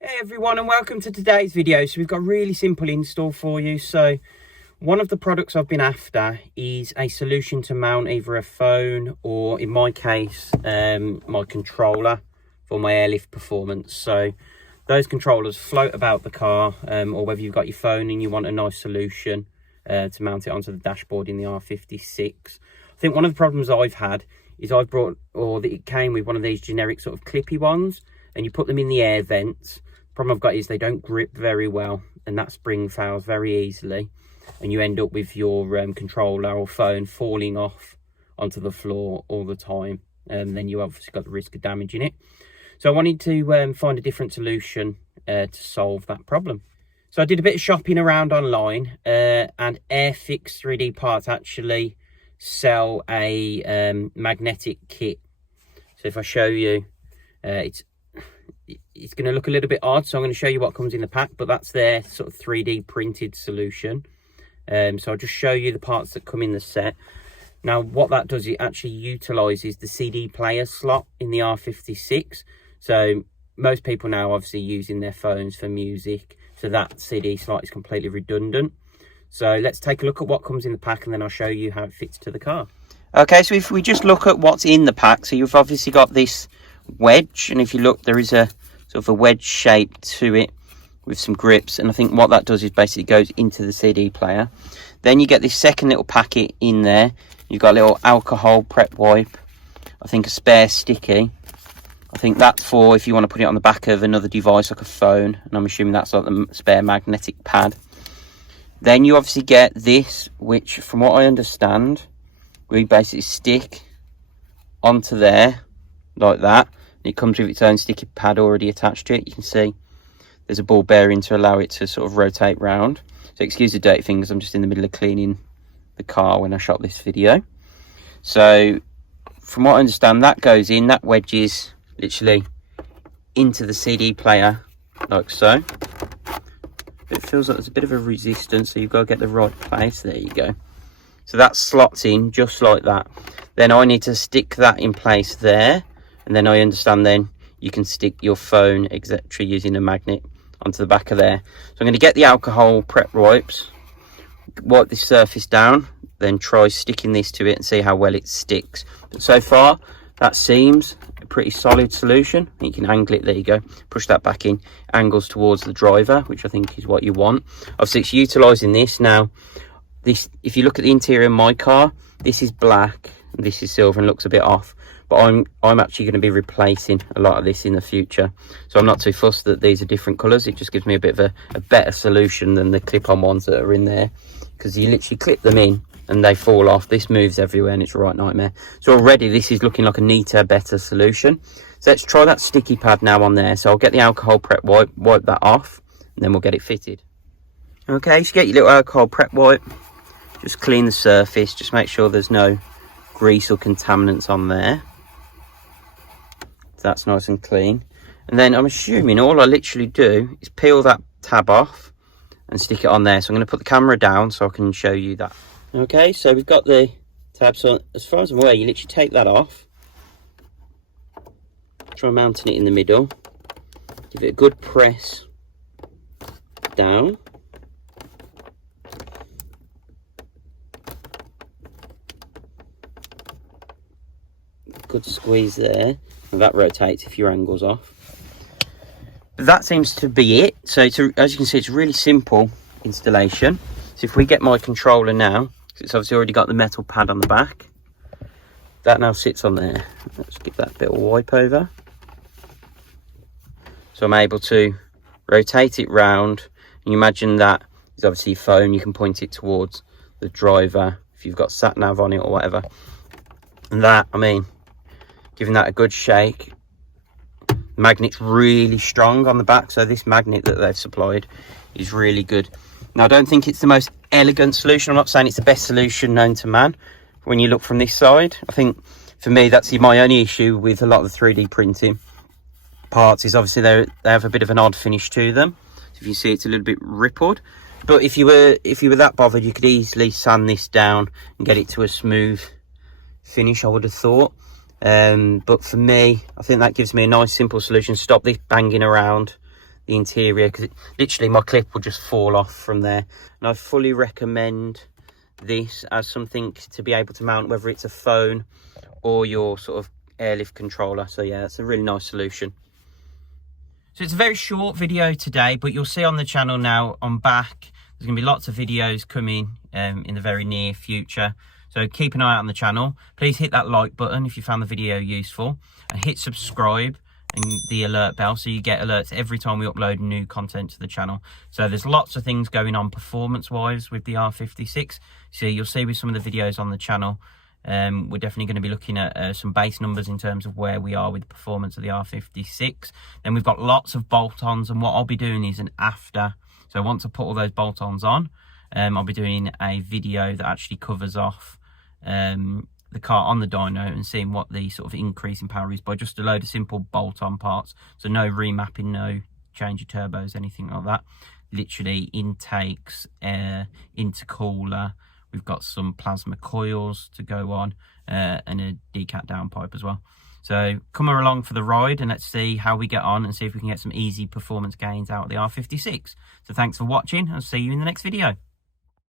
Hey everyone, and welcome to today's video. So we've got a really simple install for you. So one of the products I've been after is a solution to mount either a phone or, in my case, my controller for my airlift performance. So those controllers float about the car, or whether you've got your phone and you want a nice solution to mount it onto the dashboard in the R56. I think one of the problems I've had is it came with one of these generic sort of clippy ones, and you put them in the air vents. Problem I've got is they don't grip very well, and that spring fails very easily, and you end up with your controller or phone falling off onto the floor all the time, and then you obviously got the risk of damaging it. So I wanted to find a different solution to solve that problem. So I did a bit of shopping around online, and Airfix 3D Parts actually sell a magnetic kit. So if I show you, it's going to look a little bit odd, so I'm going to show you what comes in the pack, but that's their sort of 3D printed solution. So I'll just show you the parts that come in the set. Now what that does, it actually utilizes the CD player slot in the R56. So most people now obviously using their phones for music, so that CD slot is completely redundant. So let's take a look at what comes in the pack, and then I'll show you how it fits to the car. Okay, so if we just look at what's in the pack, so you've obviously got this wedge, and if you look, there is a sort of a wedge shape to it with some grips, and I think what that does is basically goes into the CD player. Then you get this second little packet in there. You've got a little alcohol prep wipe, I think a spare sticky. I think that's for if you want to put it on the back of another device like a phone, and I'm assuming that's like the spare magnetic pad. Then you obviously get this, which from what I understand, we basically stick onto there like that. It comes with its own sticky pad already attached to it. You can see there's a ball bearing to allow it to sort of rotate round. So excuse the dirty fingers, I'm just in the middle of cleaning the car when I shot this video. So from what I understand, that goes in, that wedges literally into the CD player like so. It feels like there's a bit of a resistance, so you've got to get the right place. There you go. So that slots in just like that. Then I need to stick that in place there. And then I understand then you can stick your phone, etc., using a magnet onto the back of there. So I'm going to get the alcohol prep wipes, wipe this surface down, then try sticking this to it and see how well it sticks. But so far, that seems a pretty solid solution. You can angle it, there you go, push that back in, angles towards the driver, which I think is what you want. Obviously, it's utilising this. Now, this, if you look at the interior of my car, this is black, and this is silver and looks a bit off. But I'm actually going to be replacing a lot of this in the future, so I'm not too fussed that these are different colours. It just gives me a bit of a better solution than the clip-on ones that are in there, because you literally clip them in and they fall off. This moves everywhere and it's a right nightmare. So already this is looking like a neater, better solution. So let's try that sticky pad now on there. So I'll get the alcohol prep wipe that off, and then we'll get it fitted. Okay, so get your little alcohol prep wipe, just clean the surface, just make sure there's no grease or contaminants on there. So that's nice and clean. And then I'm assuming all I literally do is peel that tab off and stick it on there. So I'm going to put the camera down so I can show you that. Okay, so we've got the tab. So as far as I'm aware, you literally take that off. Try mounting it in the middle. Give it a good press down. Good squeeze there. And that rotates if your angle's off. But that seems to be it. So as you can see, it's a really simple installation. So if we get my controller now, it's obviously already got the metal pad on the back. That now sits on there. Let's give that a bit of a wipe over. So I'm able to rotate it round. And you imagine that is obviously your phone. You can point it towards the driver if you've got sat nav on it or whatever. And that, I mean, giving that a good shake. The magnet's really strong on the back, so this magnet that they've supplied is really good. Now, I don't think it's the most elegant solution. I'm not saying it's the best solution known to man when you look from this side. I think for me, that's my only issue with a lot of the 3D printing parts is obviously they have a bit of an odd finish to them. So if you see, it's a little bit rippled. But if you were that bothered, you could easily sand this down and get it to a smooth finish, I would have thought. But for me, I think that gives me a nice simple solution. Stop this banging around the interior, because literally my clip will just fall off from there. And I fully recommend this as something to be able to mount, whether it's a phone or your sort of airlift controller. So yeah, that's a really nice solution. So it's a very short video today, but you'll see on the channel now on back, there's going to be lots of videos coming in the very near future. So keep an eye out on the channel. Please hit that like button if you found the video useful, and hit subscribe and the alert bell so you get alerts every time we upload new content to the channel. So there's lots of things going on performance wise with the R56. So you'll see with some of the videos on the channel, we're definitely going to be looking at some base numbers in terms of where we are with the performance of the R56. Then we've got lots of bolt-ons, and what I'll be doing is an after. So once I put all those bolt-ons on, I'll be doing a video that actually covers off the car on the dyno and seeing what the sort of increase in power is by just a load of simple bolt-on parts. So no remapping, no change of turbos, anything like that. Literally intakes, air, intercooler. We've got some plasma coils to go on, and a decat downpipe as well. So come along for the ride and let's see how we get on and see if we can get some easy performance gains out of the R56. So thanks for watching. I'll see you in the next video.